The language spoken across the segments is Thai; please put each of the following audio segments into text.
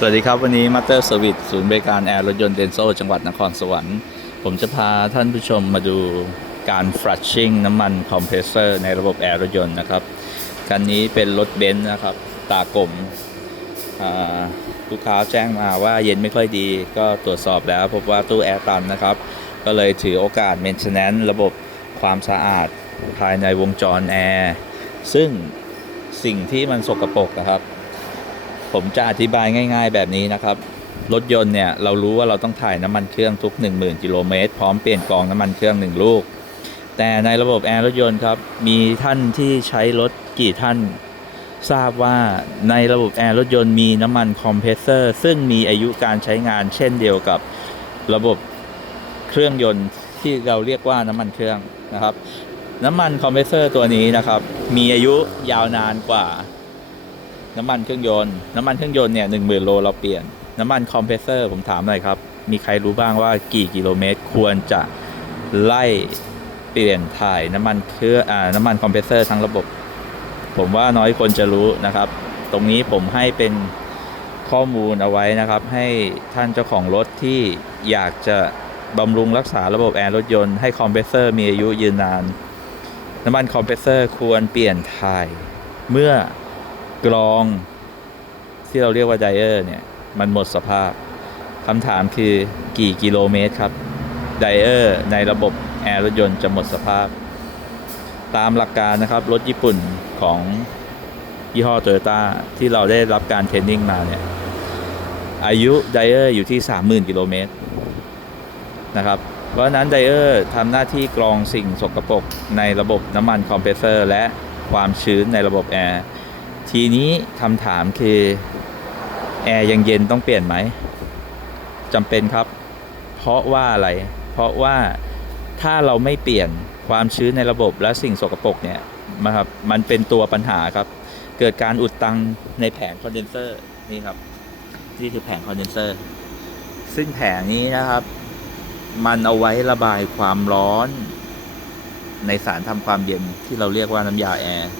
สวัสดีครับ วันนี้มาสเตอร์สวิตศูนย์บริการแอร์รถยนต์เดนโซจังหวัดนครสวรรค์ ผมจะพาท่านผู้ชมมาดูการฟลัชชิ่งน้ำมันคอมเพรสเซอร์ในระบบแอร์รถยนต์นะครับคันนี้เป็นรถเบนซ์นะครับ ตากลมลูกค้าแจ้งมาว่าเย็นไม่ค่อยดี ก็ตรวจสอบแล้วพบว่าตู้แอร์ตันนะครับ ก็เลยถือโอกาส maintenance ระบบความสะอาดภายในวงจรแอร์ซึ่งสิ่งที่มันสกปรกนะครับ ผมจะอธิบายง่าย ๆ แบบนี้นะครับ รถยนต์เนี่ยเรารู้ว่าเราต้องถ่ายน้ำมันเครื่องทุก 10,000กิโลเมตรพร้อมเปลี่ยนกองน้ำมันเครื่องหนึ่งลูก แต่ในระบบแอร์รถยนต์ครับ มีท่านที่ใช้รถกี่ท่าน ทราบว่าในระบบแอร์รถยนต์มีน้ำมันคอมเพรสเซอร์ซึ่งมีอายุการใช้งาน เช่นเดียวกับระบบเครื่องยนต์ที่เราเรียกว่าน้ำมันเครื่องนะครับ น้ำมันคอมเพรสเซอร์ตัวนี้นะครับ มีอายุยาวนานกว่า น้ำมันเครื่องยนต์ น้ำมันเครื่องยนต์เนี่ยหนึ่งหมื่นโลเราเปลี่ยน น้ำมันคอมเพรสเซอร์ผมถามหน่อยครับ มีใครรู้บ้างว่ากี่กิโลเมตรควรจะไล่เปลี่ยนถ่ายน้ำมันเครื่องอ่าน้ำมันคอมเพรสเซอร์ทั้งระบบ ผมว่าน้อยคนจะรู้นะครับ ตรงนี้ผมให้เป็นข้อมูลเอาไว้นะครับ ให้ท่านเจ้าของรถที่อยากจะบำรุงรักษาระบบแอร์รถยนต์ให้คอมเพรสเซอร์มีอายุยืนนาน น้ำมันคอมเพรสเซอร์ควรเปลี่ยนถ่ายเมื่อ กรองที่เราเรียกว่าไดเออร์เนี่ย มันหมดสภาพคำถามคือกี่กิโลเมตรครับไดเออร์ในระบบแอร์รถยนต์จะหมดสภาพ ตามหลักการนะครับ รถญี่ปุ่นของยี่ห้อโตโยต้าที่เราได้รับการเทรนนิ่งมาเนี่ย อายุไดเออร์อยู่ที่ 30,000 กิโลเมตรนะครับเพราะฉะนั้นไดเออร์ทำหน้าที่กรองสิ่งสกปรกในระบบน้ำมันคอมเพรสเซอร์ และความชื้นในระบบแอร์ ทีนี้คำถามคือแอร์ยังเย็นต้องเปลี่ยนไหมจำเป็นครับ เพราะว่าอะไร เพราะว่าถ้าเราไม่เปลี่ยนความชื้นในระบบและสิ่งสกปรกเนี่ยนะครับมันเป็นตัวปัญหาครับ เกิดการอุดตันในแผงคอนเดนเซอร์นี่ครับนี่คือแผงคอนเดนเซอร์ซึ่งแผงนี้นะครับ มันเอาไว้ระบายความร้อน ในสารทำความเย็นที่เราเรียกว่าน้ำยาแอร์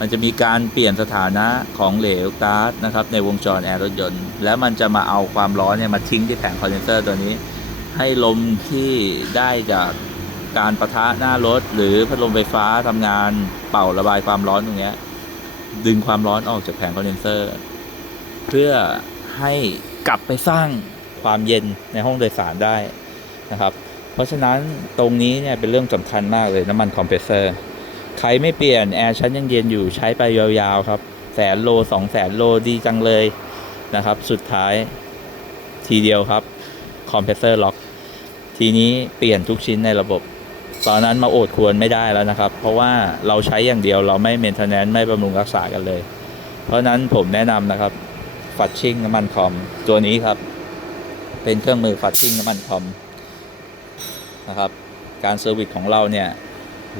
มันจะมีการเปลี่ยนสถานะของเหลวก๊าซนะครับในวงจรแอร์รถยนต์ แล้วมันจะมาเอาความร้อนเนี่ยมาทิ้งที่แผงคอนเดนเซอร์ตัวนี้ ให้ลมที่ได้จากการประทะหน้ารถ หรือพัดลมไฟฟ้าทำงานเป่าระบายความร้อนตรงเนี้ยดึงความร้อนออกจากแผงคอนเดนเซอร์ เพื่อให้กลับไปสร้างความเย็นในห้องโดยสารได้นะครับ เพราะฉะนั้นตรงนี้เนี่ยเป็นเรื่องสำคัญมากเลยน้ำมันคอมเพรสเซอร์ ใครไม่เปลี่ยนแอร์ชั้นยังเย็นอยู่ใช้ไปยาวๆครับ แสนโลสองแสนโลดีจังเลยนะครับ สุดท้ายทีเดียวครับคอมเพรสเซอร์ล็อกทีนี้เปลี่ยนทุกชิ้นในระบบ ตอนนั้นมาโอดควรไม่ได้แล้วนะครับ เพราะว่าเราใช้อย่างเดียวเราไม่เมนเทนแนนไม่บำรุงรักษากันเลย เพราะฉะนั้นผมแนะนำนะครับฟัดชิ่งน้ำมันคอมตัวนี้ครับ เป็นเครื่องมือฟัดชิ่งน้ำมันคอมนะครับ การเซอร์วิสของเราเนี่ย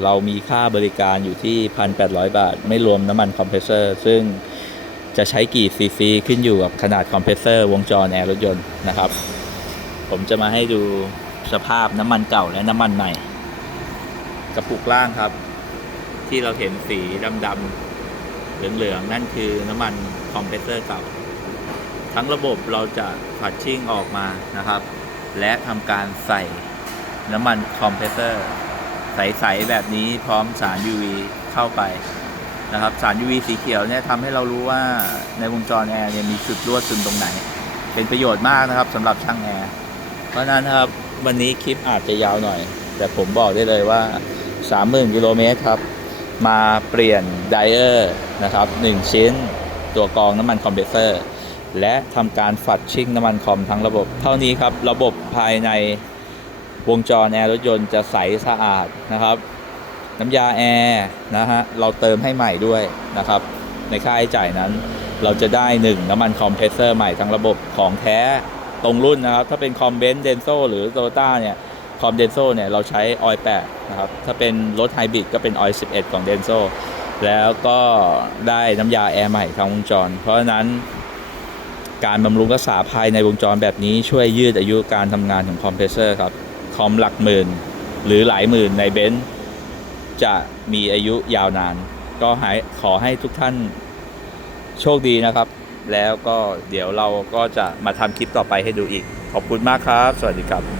เรามีค่าบริการอยู่ที่ 1,800 บาท ไม่รวมน้ำมันคอมเพรสเซอร์ ซึ่งจะใช้กี่ซีซีขึ้นอยู่กับขนาดคอมเพรสเซอร์วงจรแอร์รถยนต์นะครับ ผมจะมาให้ดูสภาพน้ำมันเก่าและน้ำมันใหม่ กระปุกล่างครับ ที่เราเห็นสีดำๆเหลืองๆนั่นคือน้ำมันคอมเพรสเซอร์เก่า ทั้งระบบเราจะผัดชิ่งออกมานะครับ และทำการใส่น้ำมันคอมเพรสเซอร์ ใสๆแบบนี้พร้อมสาร UV เข้าไปนะครับสาร UV สีเขียวเนี่ยทำให้เรารู้ว่าในวงจรแอร์เนี่ยมีจุดรั่วซึมตรงไหน เป็นประโยชน์มากนะครับสำหรับช่างแอร์เพราะนั้นครับวันนี้คลิปอาจจะยาวหน่อย แต่ผมบอกได้เลยว่า 30,000กิโลเมตรครับ มาเปลี่ยนไดเออร์นะครับ 1 ชิ้นตัวกรองน้ำมันคอมเพรสเซอร์ และทำการฝัดชิ่งน้ำมันคอมทั้งระบบ เท่านี้ครับ ระบบภายใน วงจรแอร์รถยนต์จะใสสะอาดนะครับ น้ำยาแอร์นะฮะเราเติมให้ใหม่ด้วยนะครับ ในค่าใช้จ่ายนั้น เราจะได้ 1 น้ำมันคอมเพรสเซอร์ใหม่ทั้งระบบของแท้ตรงรุ่นนะครับ ถ้าเป็นคอมเบนเดนโซหรือโตต้าเนี่ยคอมเดนโซเนี่ยเราใช้ออยล์8นะครับ ถ้าเป็นรถไฮบริดก็เป็นออยล์11ของเดนโซแล้วก็ได้น้ำยาแอร์ใหม่ทั้งวงจร เพราะฉะนั้นการบำรุงรักษาภายในวงจรแบบนี้ช่วยยืดอายุการทำงานของคอมเพรสเซอร์ครับ คอมหลักหมื่น หรือหลายหมื่นในเบนซ์จะมีอายุยาวนาน ก็หายขอให้ทุกท่านโชคดีนะครับ แล้วก็เดี๋ยวเราก็จะมาทำคลิปต่อไปให้ดูอีก ขอบคุณมากครับ สวัสดีครับ